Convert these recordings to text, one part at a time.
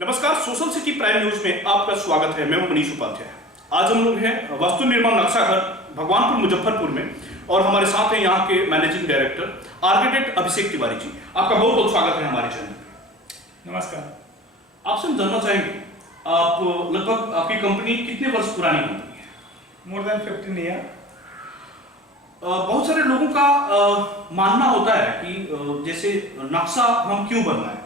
नमस्कार, social city prime news में आपका स्वागत है। मैं हूं मनीष उपाध्याय। आज हम लोग हैं वास्तु निर्माण नक्शा घर भगवानपुर मुजफ्फरपुर में और हमारे साथ हैं यहाँ के managing director architect Abhishek Tiwari ji. आपका बहुत बहुत स्वागत है हमारे चैनल पे। नमस्कार। आपसे हम जानना चाहेंगे, आप लगभग आपकी कंपनी कितने वर्ष पुरानी कंपनी है? More than 15 year. बहुत सारे लोगों का मानना होता है कि जैसे नक्शा हम क्यों बनवाएं।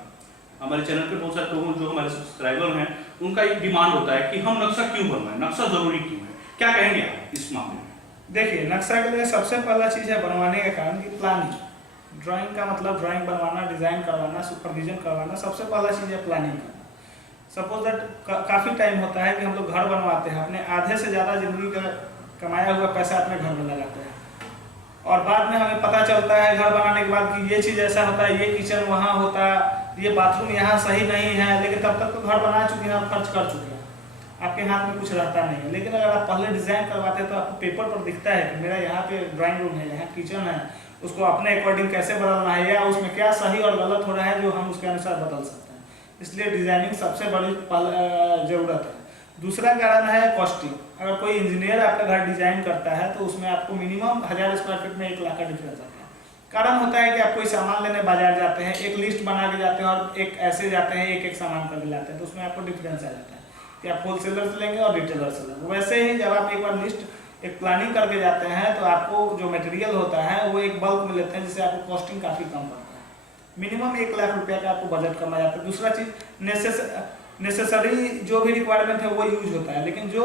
हमारे चैनल पे बहुत सारे लोगों जो हमारे सब्सक्राइबर हैं उनका एक डिमांड होता है कि हम नक्शा क्यों बनवाएं, नक्शा जरूरी क्यों है। क्या कहेंगे आप इस मामले में? देखिए, नक्शा के लिए सबसे पहला चीज़ है बनवाने का कारण कि प्लानिंग। ड्राइंग का मतलब ड्राइंग बनवाना, डिज़ाइन करवाना, सुपरविजन करवाना। सबसे पहला चीज़ है प्लानिंग करना। सपोज दैट काफ़ी टाइम होता है कि हम लोग घर बनवाते हैं, अपने आधे से ज़्यादा ज़िंदगी का कमाया हुआ पैसा अपने घर में लगाते हैं और बाद में हमें पता चलता है घर बनाने के बाद कि ये चीज़ ऐसा होता है, ये किचन वहाँ होता है, ये बाथरूम यहाँ सही नहीं है, लेकिन तब तक तो घर बना चुके हैं, आप खर्च कर चुके हैं, आपके हाथ में कुछ रहता नहीं है। लेकिन अगर आप पहले डिज़ाइन करवाते हैं तो आपको पेपर पर दिखता है कि मेरा यहाँ पे ड्राइंग रूम है, यहाँ किचन है, उसको अपने अकॉर्डिंग कैसे बदलना है या उसमें क्या सही और गलत हो रहा है जो हम उसके अनुसार बदल सकते हैं। इसलिए डिज़ाइनिंग सबसे बड़ी ज़रूरत है। दूसरा कारण है कॉस्टिंग। अगर कोई इंजीनियर आपका घर डिजाइन करता है तो उसमें आपको मिनिमम 1000 स्क्वायर फीट में 1 लाख का डिफरेंस आता है। कारण होता है कि आप कोई सामान लेने बाजार जाते हैं, एक लिस्ट बना के जाते हैं और एक ऐसे जाते हैं, एक एक सामान कर लाते हैं, तो उसमें आपको डिफरेंस आ जाता है कि आप होलसेलर से लेंगे और रिटेलर से लेंगे। वैसे ही जब आप एक बार लिस्ट एक प्लानिंग करके जाते हैं तो आपको जो मटेरियल होता है वो एक बल्क में लेते हैं, जिससे आपको कॉस्टिंग काफ़ी कम पड़ता है। मिनिमम 1 लाख रुपये का आपको बजट करना जाता है। दूसरा चीज़ नेसेसरी जो भी रिक्वायरमेंट है वो यूज होता है, लेकिन जो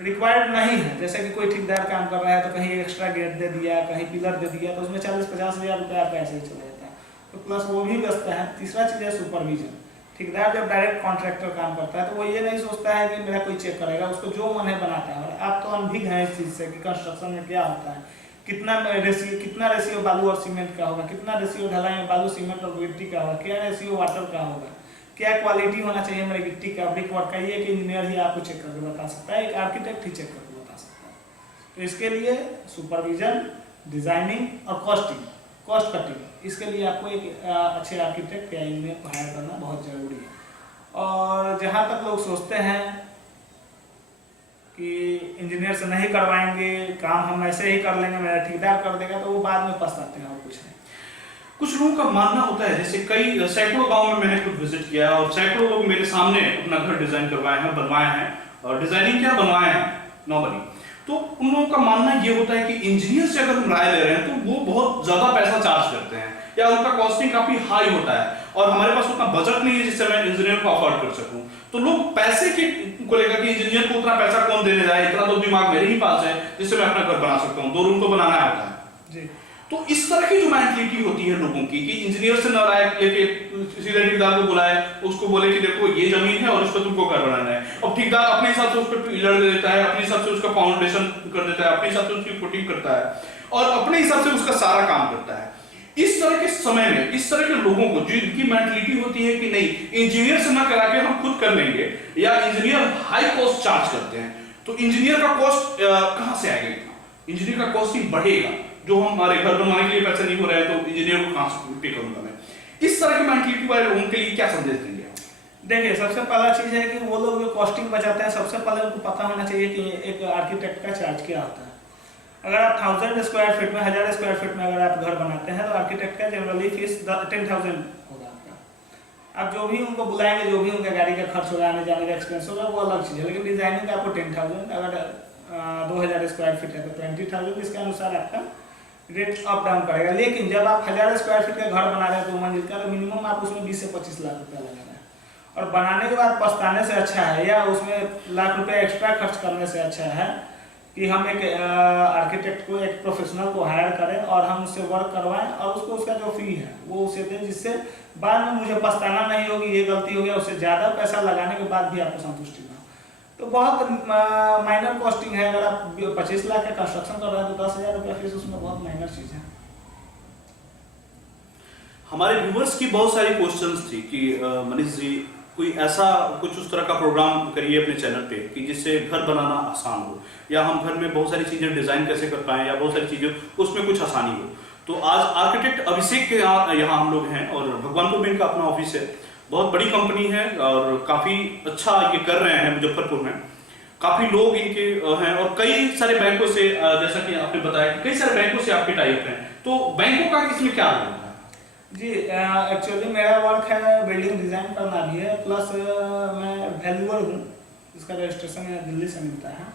रिक्वायर्ड नहीं है, जैसे कि कोई ठेकेदार काम कर रहा है तो कहीं एक्स्ट्रा गेट दे दिया, कहीं पिलर दे दिया, तो उसमें 40-50 हज़ार रुपये आपका ऐसे ही चला जाता है, तो प्लस वो भी बचता है। तीसरा चीज़ है सुपरविजन। ठेकेदार जब डायरेक्ट कॉन्ट्रैक्टर काम करता है तो वो ये नहीं सोचता है कि मेरा कोई चेक करेगा, उसको जो मन है बनाता है। और आप तो अनभिज्ञ हैं इस चीज़ से कि कंस्ट्रक्शन में क्या होता है, कितना रेशियो बालू और सीमेंट का होगा, कितना रेशियो ढलाई में बालू सीमेंट और गिट्टी का होगा, क्या रेशियो वाटर का होगा, क्या क्वालिटी होना चाहिए मेरे गिट्टी का, ब्रिक वर्क का। ये कि इंजीनियर ही आपको चेक करके बता सकता है, एक आर्किटेक्ट ही चेक करके बता सकता है। तो इसके लिए सुपरविजन, डिजाइनिंग और कॉस्ट कटिंग, इसके लिए आपको एक अच्छे आर्किटेक्ट या इंजीनियर को हायर करना बहुत ज़रूरी है। और जहाँ तक लोग सोचते हैं कि इंजीनियर से नहीं करवाएंगे, काम हम ऐसे ही कर लेंगे, मेरा ठेकेदार कर देगा, तो वो बाद में पछताते हैं और कुछ नहीं। कुछ लोगों का मानना होता है, जैसे कई सैकड़ों गांव में मैंने खुद विजिट किया और सैकड़ों लोग मेरे सामने अपना घर डिजाइन करवाए हैं, बनवाए हैं और डिजाइनिंग क्या बनवाए हैं नॉर्मली। तो उन लोगों का मानना ये होता है कि इंजीनियर से अगर हम राय ले रहे हैं तो वो बहुत ज्यादा पैसा चार्ज करते हैं या उनका कॉस्टिंग काफी हाई होता है और हमारे पास उतना बजट नहीं है जिससे मैं इंजीनियर को अफोर्ड कर सकूं। तो लोग पैसे को लेकर के इंजीनियर को उतना पैसा कौन देने जाए, इतना तो दिमाग मेरे ही पास है जिससे मैं अपना घर बना सकता हूँ, 2 रूम तो बनाना होता है जी। तो इस तरह की जो मेंटलिटी होती है लोगों की कि इंजीनियर से न राय लेके सीधे ठेकेदार को बुलाए, उसको बोले कि देखो ये जमीन है और इस पर तुमको घर बनाना है, और ठेकेदार अपने हिसाब से उस पर पिलर दे देता है, अपने हिसाब से उसका फाउंडेशन कर देता है, अपने हिसाब से उसकी फुटिंग करता है और अपने हिसाब से उसका सारा काम करता है। इस तरह के समय में इस तरह के लोगों को जिनकी मेंटलिटी होती है कि नहीं इंजीनियर से ना करा के हम खुद कर लेंगे या इंजीनियर हाई कॉस्ट चार्ज करते हैं, तो इंजीनियर का कॉस्ट कहां से आएगा? इंजीनियर का कॉस्ट ही बढ़ेगा। जो हमारे घर बनवाने के लिए पैसा नहीं हो रहा है तो इंजीनियर को कहां से पे करूंगा मैं? इस तरह की मेंटलिटी वाले लोगों के लिए क्या संदेश देंगे? देखिए, सबसे पहला चीज है कि वो लोग जो कॉस्टिंग बचाते हैं, सबसे पहले उनको पता होना चाहिए कि एक आर्किटेक्ट का चार्ज क्या होता है। अगर आप 1000 स्क्वायर फीट में 1000 स्क्वायर फीट में अगर आप घर बनाते हैं तो आर्किटेक्ट का जनरली फीस 10,000 होगा आपका। आप जो भी उनको बुलाएंगे, जो भी उनका गाड़ी का खर्च होगा, आने जाने का एक्सपेंस होगा, वो अलग चीज़ है। लेकिन डिजाइनिंग का आपको 10,000, अगर 2000 स्क्वायर फीट है तो 20,000, इसके अनुसार आपका रेट अप डाउन करेगा। लेकिन जब आप 1000 स्क्वायर फीट का घर बना रहे हैं 2 मंजिल का, तो मिनिमम आप उसमें 20 से 25 लाख रुपया लगा रहे हैं। और बनाने के बाद पछताने से अच्छा है या उसमें लाख रुपया एक्स्ट्रा खर्च करने से अच्छा है कि हम एक आर्किटेक्ट को, एक प्रोफेशनल को हायर करें और हम उससे वर्क करवाएं और उसको उसका जो फी है वो उसे दें, जिससे बाद में मुझे पछताना नहीं होगी, ये गलती हो गया, उससे ज़्यादा पैसा लगाने के बाद भी आपको संतुष्टि ना हो। तो बहुत माइनर कॉस्टिंग है। अगर आप 25 लाख का कंस्ट्रक्शन कर रहे हैं तो 10,000 रुपया फीस उसमें बहुत माइनर चीज़ है। हमारे व्यूवर्स की बहुत सारी क्वेश्चंस थी कि मनीष जी कोई ऐसा कुछ उस तरह का प्रोग्राम करिए अपने चैनल पे कि जिससे घर बनाना आसान हो, या हम घर में बहुत सारी चीजें डिजाइन कैसे कर पाएं, या बहुत सारी चीजें उसमें कुछ आसानी हो। तो आज आर्किटेक्ट अभिषेक के यहाँ हम लोग हैं और भगवानपुर में इनका अपना ऑफिस है। बहुत बड़ी कंपनी है और काफी अच्छा ये कर रहे हैं मुजफ्फरपुर में। काफी लोग इनके हैं और कई सारे बैंकों से, जैसा कि आपने बताया कि कई सारे बैंकों से आपके टाई अप हैं, तो बैंकों का इसमें क्या रोल है? जी, एक्चुअली मेरा वर्क है बिल्डिंग डिज़ाइन करना भी है, प्लस मैं वैल्यूअर हूँ। इसका रजिस्ट्रेशन दिल्ली से मिलता है।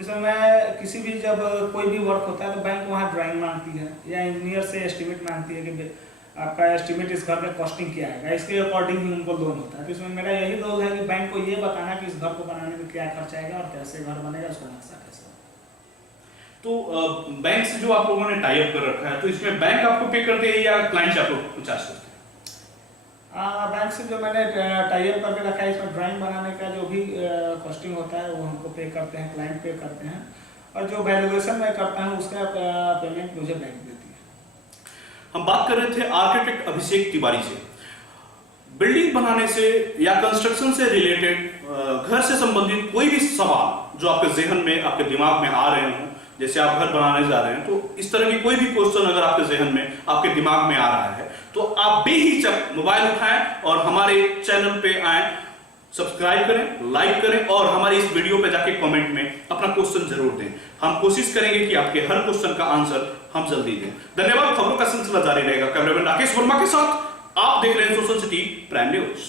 इसमें मैं किसी भी जब कोई भी वर्क होता है तो बैंक वहाँ ड्राइंग मांगती है या इंजीनियर से एस्टिमेट मांगती है कि आपका एस्टिमेट इस घर का कॉस्टिंग क्या आएगा, इसके अकॉर्डिंग ही उनको लोन होता है। तो इसमें मेरा यही रोल है कि बैंक को ये बताना कि इस घर को बनाने में क्या खर्च आएगा और कैसे घर बनेगा, उसका नक्शा कैसे। तो बैंक से जो आप लोगों ने टाई अप कर रखा है, तो इसमें बैंक आपको पे करते हैं या क्लाइंट से आप लोग चार्ज करते हैं? बैंक से जो मैंने टाई अप करके रखा है, इसमें ड्राइंग बनाने का जो भी कॉस्टिंग होता है वो हमको पे करते हैं, क्लाइंट पे करते हैं, और जो वैल्यूएशन मैं करता हूँ उसका पेमेंट मुझे बैंक देती है। हम बात कर रहे थे आर्किटेक्ट अभिषेक तिवारी से। बिल्डिंग बनाने से या कंस्ट्रक्शन से रिलेटेड घर से संबंधित कोई भी सवाल जो आपके जहन में, आपके दिमाग में आ रहे हों, जैसे आप घर बनाने जा रहे हैं, तो इस तरह की कोई भी क्वेश्चन अगर आपके जहन में, आपके दिमाग में आ रहा है, तो आप बेहिचक मोबाइल उठाएं और हमारे चैनल पे आएं, सब्सक्राइब करें, लाइक करें और हमारे इस वीडियो पे जाके कमेंट में अपना क्वेश्चन जरूर दें। हम कोशिश करेंगे कि आपके हर क्वेश्चन का आंसर हम जल्दी दें। धन्यवाद। खबरों का सिलसिला जारी रहेगा। कैमरामैन राकेश वर्मा के साथ आप देख रहे हैं सोशल सिटी प्राइम न्यूज।